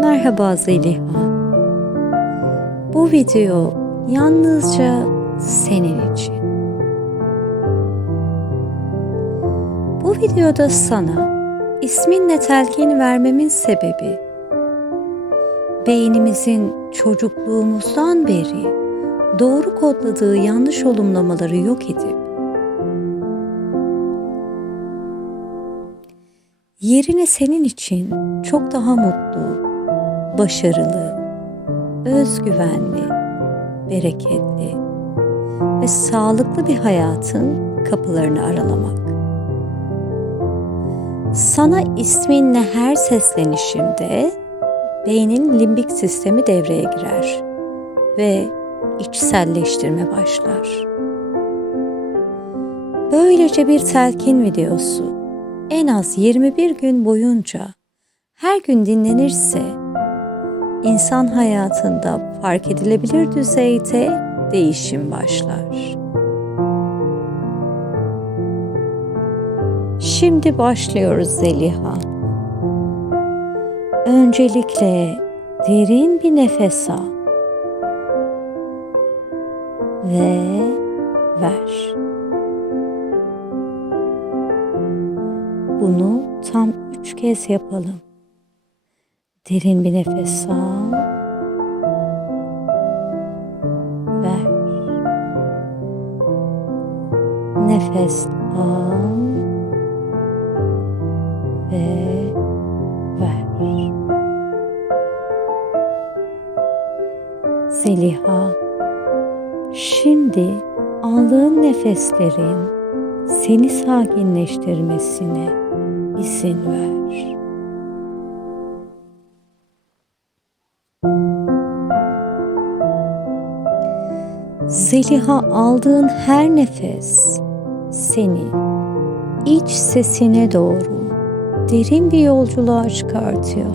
Merhaba Zeliha. Bu video yalnızca senin için. Bu videoda sana isminle telkin vermemin sebebi beynimizin çocukluğumuzdan beri doğru kodladığı yanlış olumlamaları yok edip yerine senin için çok daha mutlu, başarılı, özgüvenli, bereketli ve sağlıklı bir hayatın kapılarını aralamak. Sana isminle her seslenişimde beynin limbik sistemi devreye girer ve içselleştirme başlar. Böylece bir telkin videosu en az 21 gün boyunca her gün dinlenirse insan hayatında fark edilebilir düzeyde değişim başlar. Şimdi başlıyoruz Zeliha. Öncelikle derin bir nefes al ve ver. Bunu tam üç kez yapalım. Derin bir nefes al. Ver. Nefes al. Ve ver. Zeliha, şimdi aldığın nefeslerin seni sakinleştirmesine izin ver. Zeliha aldığın her nefes seni iç sesine doğru derin bir yolculuğa çıkartıyor.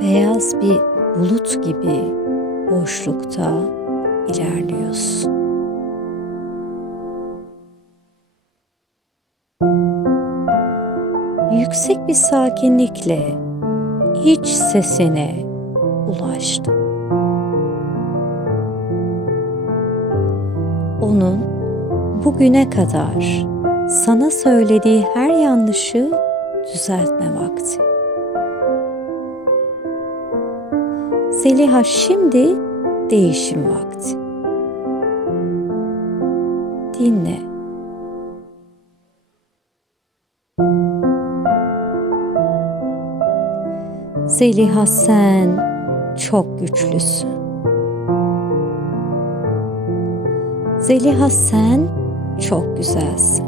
Beyaz bir bulut gibi boşlukta ilerliyorsun. Yüksek bir sakinlikle iç sesine ulaştın. Onun bugüne kadar sana söylediği her yanlışı düzeltme vakti. Zeliha şimdi değişim vakti. Dinle. Zeliha sen çok güçlüsün. Zeliha sen çok güzelsin.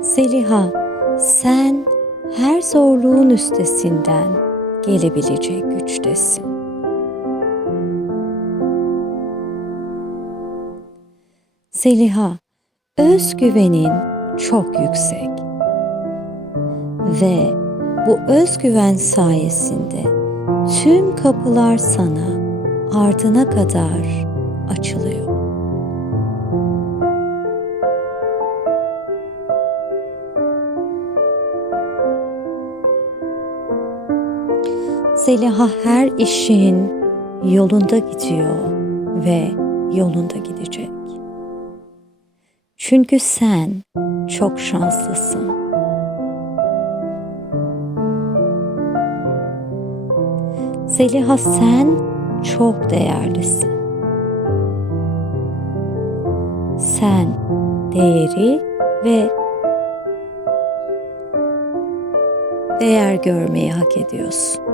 Zeliha sen her zorluğun üstesinden gelebilecek güçtesin. Zeliha, özgüvenin çok yüksek. Ve bu özgüven sayesinde tüm kapılar sana ardına kadar açılıyor. Zeliha her işin yolunda gidiyor ve yolunda gidecek. Çünkü sen çok şanslısın. Zeliha sen çok değerlisin. Sen değeri ve değer görmeyi hak ediyorsun.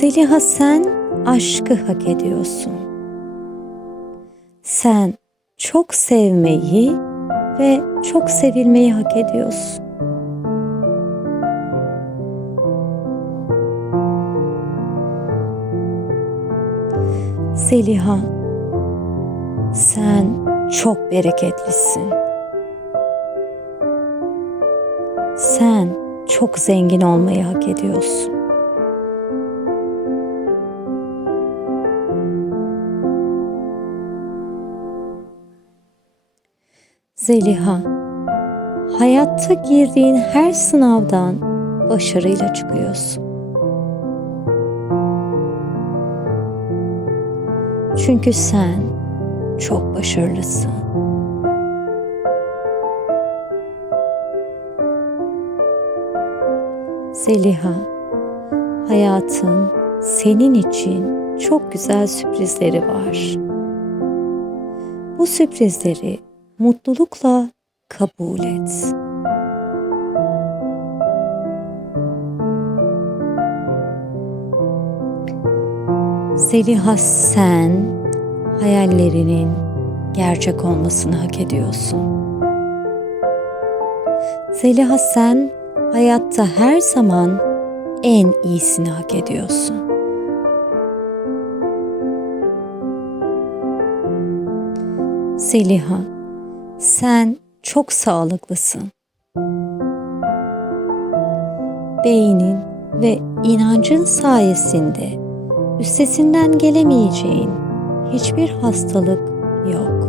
Zeliha sen aşkı hak ediyorsun. Sen çok sevmeyi ve çok sevilmeyi hak ediyorsun. Zeliha, sen çok bereketlisin. Sen çok zengin olmayı hak ediyorsun. Zeliha, hayatta girdiğin her sınavdan başarıyla çıkıyorsun. Çünkü sen çok başarılısın. Zeliha, hayatın senin için çok güzel sürprizleri var. Bu sürprizleri mutlulukla kabul et. Zeliha sen hayallerinin gerçek olmasını hak ediyorsun. Zeliha sen hayatta her zaman en iyisini hak ediyorsun. Zeliha, sen çok sağlıklısın. Beynin ve inancın sayesinde üstesinden gelemeyeceğin hiçbir hastalık yok.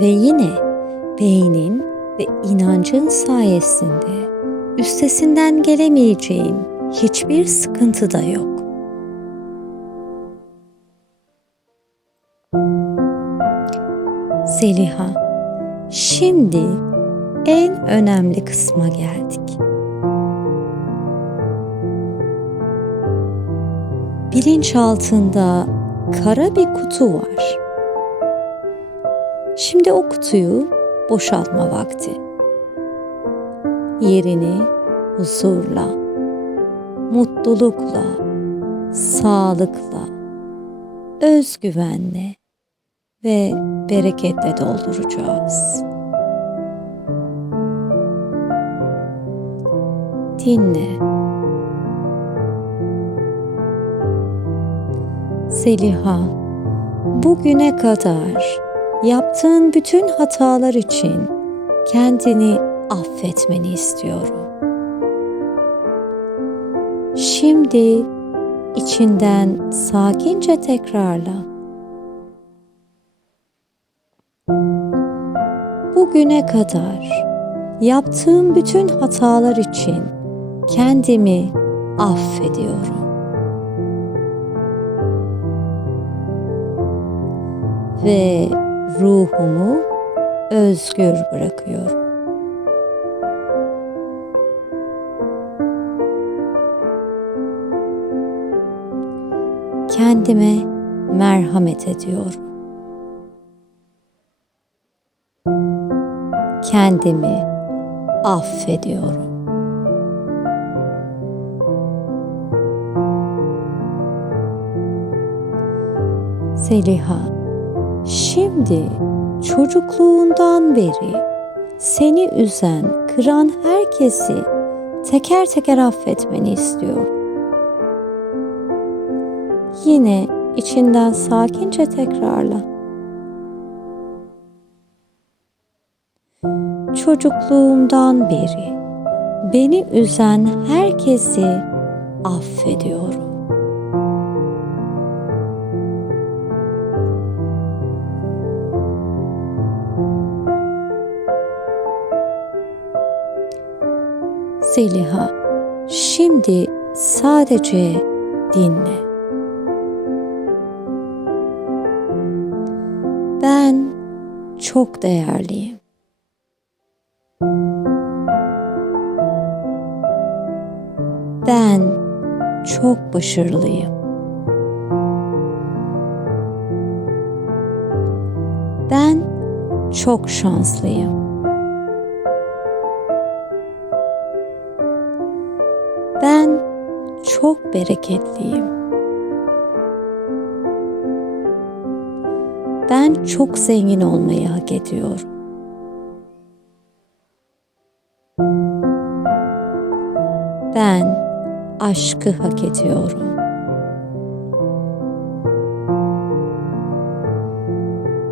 Ve yine beynin ve inancın sayesinde üstesinden gelemeyeceğin hiçbir sıkıntı da yok. Zeliha, şimdi en önemli kısma geldik. Bilinç altında kara bir kutu var. Şimdi o kutuyu boşaltma vakti. Yerini huzurla, mutlulukla, sağlıkla, özgüvenle ve bereketle dolduracağız. Dinle. Seliha, bugüne kadar yaptığın bütün hatalar için kendini affetmeni istiyorum. Şimdi içinden sakince tekrarla. Bugüne kadar yaptığım bütün hatalar için kendimi affediyorum. Ve ruhumu özgür bırakıyorum. Kendime merhamet ediyorum. Kendimi affediyorum. Zeliha Şimdi çocukluğundan beri seni üzen, kıran herkesi teker teker affetmeni istiyorum. Yine içinden sakince tekrarla. Çocukluğumdan beri beni üzen herkesi affediyorum. Zeliha, şimdi sadece dinle. Ben çok değerliyim. Çok başarılıyım. Ben çok şanslıyım. Ben çok bereketliyim. Ben çok zengin olmayı hak ediyorum. Ben aşkı hak ediyorum.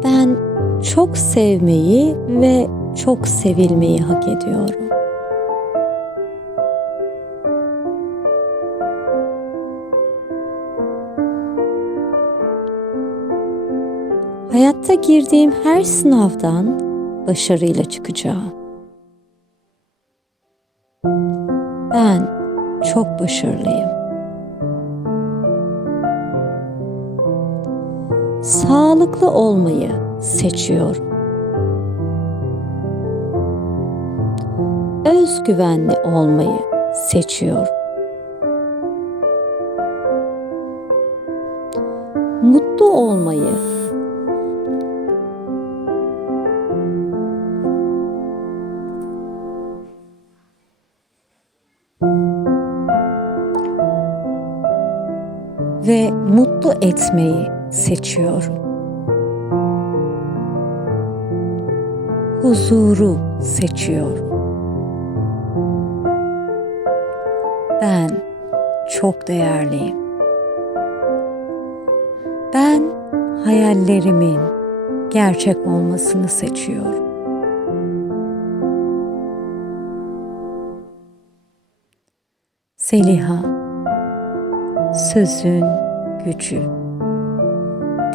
Ben çok sevmeyi ve çok sevilmeyi hak ediyorum. Hayatta girdiğim her sınavdan başarıyla çıkacağım. Ben çok başarılıyım. Sağlıklı olmayı seçiyorum. Özgüvenli olmayı seçiyorum. Mutlu olmayı etmeyi seçiyorum. Huzuru seçiyorum. Ben çok değerliyim. Ben hayallerimin gerçek olmasını seçiyorum. Seliha Sözün gücü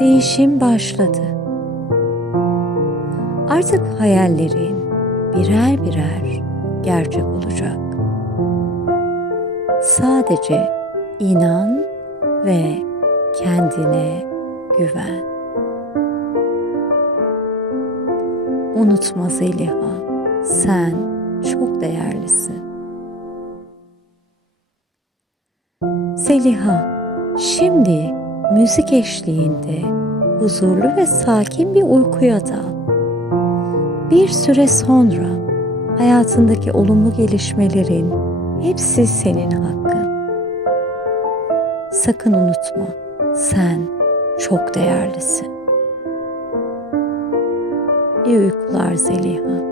Değişim başladı. Artık hayallerin birer birer gerçek olacak. Sadece inan ve kendine güven. Unutma Zeliha, sen çok değerlisin. Zeliha, şimdi müzik eşliğinde huzurlu ve sakin bir uykuya dal. Bir süre sonra hayatındaki olumlu gelişmelerin hepsi senin hakkın. Sakın unutma, sen çok değerlisin. İyi uykular Zeliha.